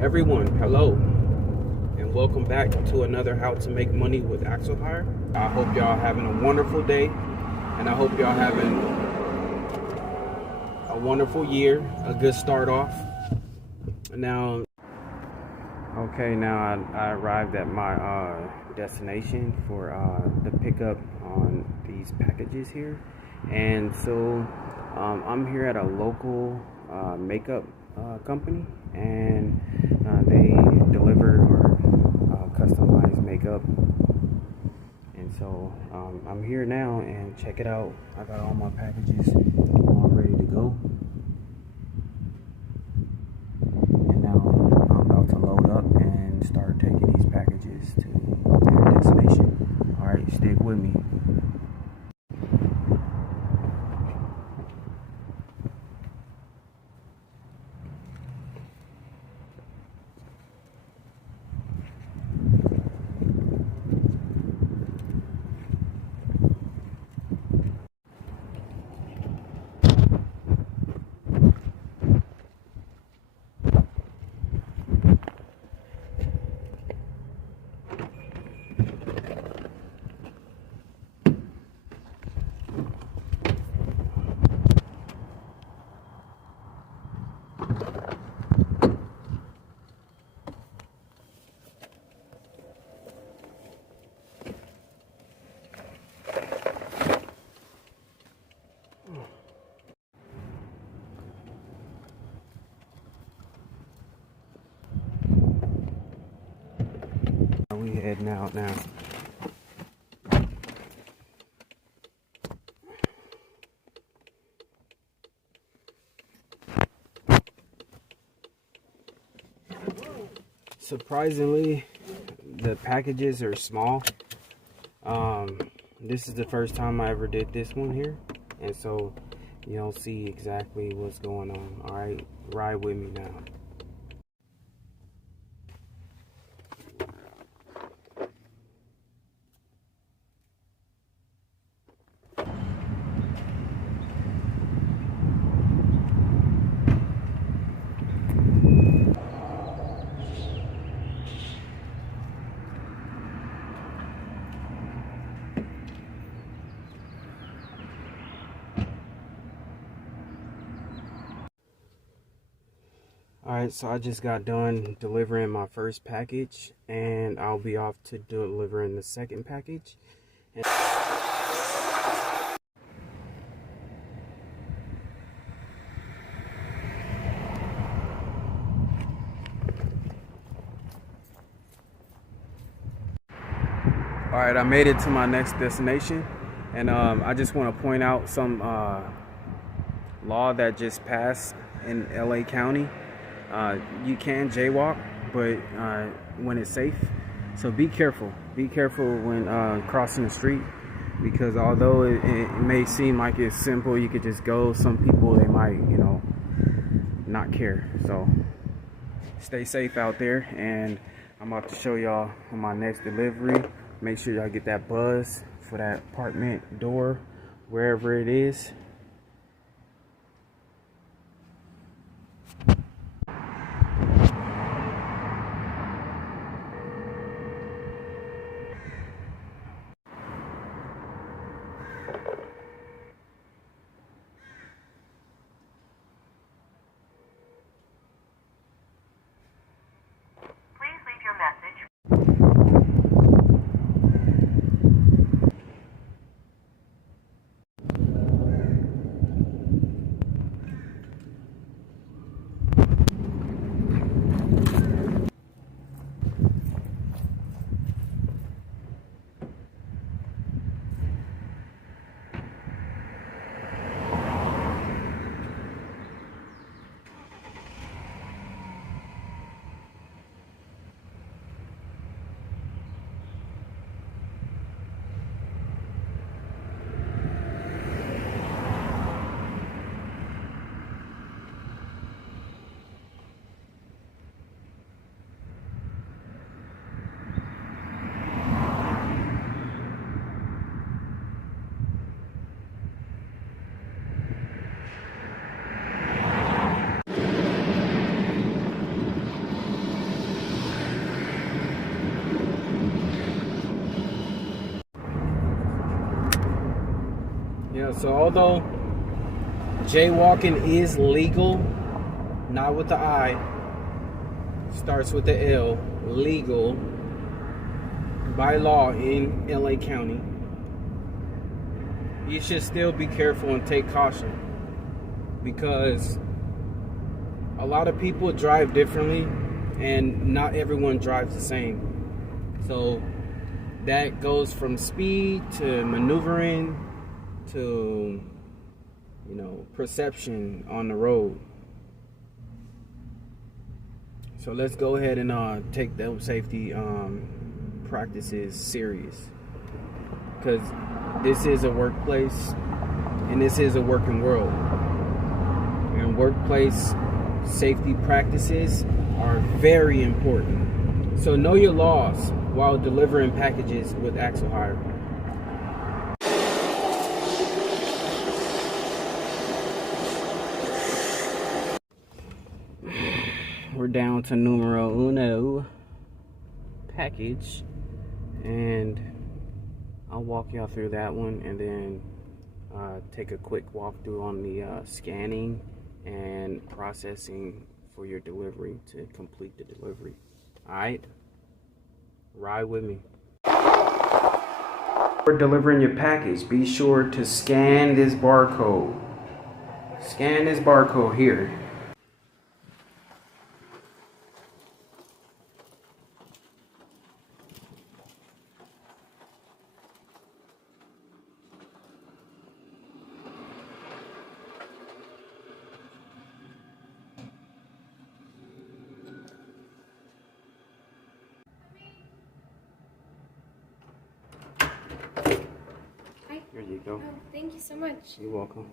Everyone, hello, and welcome back to another How to Make Money with Axlehire. I hope y'all having a wonderful day, and I hope y'all having a wonderful year, a good start off. Now, I arrived at my destination for the pickup on these packages here, and so I'm here at a local makeup company, and they deliver or customize makeup. And so I'm here now, and check it out. I got all my packages all ready to go, and now I'm about to load up and start taking these packages to their destination. All right, stick with me. We heading out now. Surprisingly, the packages are small. This is the first time I ever did this one here, and so you'll see exactly what's going on. All right, ride with me now. Alright, so I just got done delivering my first package, and I'll be off to delivering the second package. Alright, I made it to my next destination, and I just want to point out some law that just passed in LA County. You can jaywalk, but when it's safe. So be careful. Be careful when crossing the street, because although it may seem like it's simple, you could just go. Some people, they might, not care. So stay safe out there, and I'm about to show y'all on my next delivery. Make sure y'all get that buzz for that apartment door, wherever it is. Yeah, so although jaywalking is legal, not with the I, starts with the L, legal by law in LA County, you should still be careful and take caution, because a lot of people drive differently and not everyone drives the same. So that goes from speed to maneuvering to, you know, perception on the road. So let's go ahead and take those safety practices serious, because this is a workplace and this is a working world, and workplace safety practices are very important. So know your laws while delivering packages with Axlehire. We're down to numero uno package, and I'll walk y'all through that one, and then take a quick walkthrough on the scanning and processing for your delivery to complete the delivery. Alright? Ride with me. For delivering your package, be sure to scan this barcode. Scan this barcode here. Here you go. Oh, thank you so much. You're welcome.